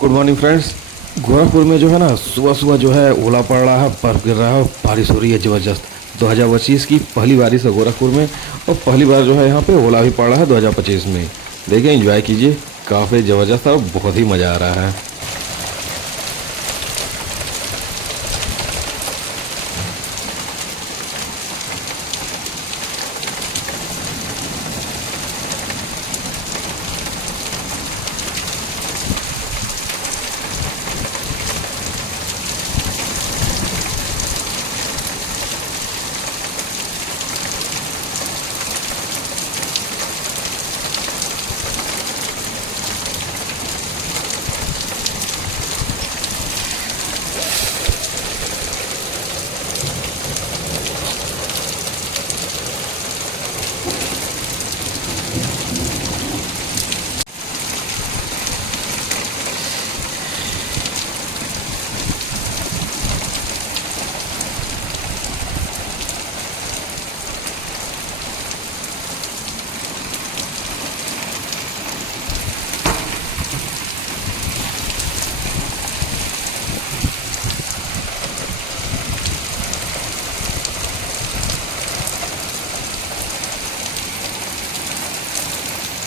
Good morning friends. Gorakhpur में जो है ना सुबह सुबह जो है ओला पड़ रहा है, बर्फ गिर रहा है, बारिश हो रही है ज़बरदस्त। 2025 की पहली बारिश है गोरखपुर में और पहली बार जो है यहाँ पे ओला भी पड़ रहा है 2025 में। देखिए एंजॉय कीजिए, काफ़ी ज़बरदस्त और बहुत ही मज़ा आ रहा है।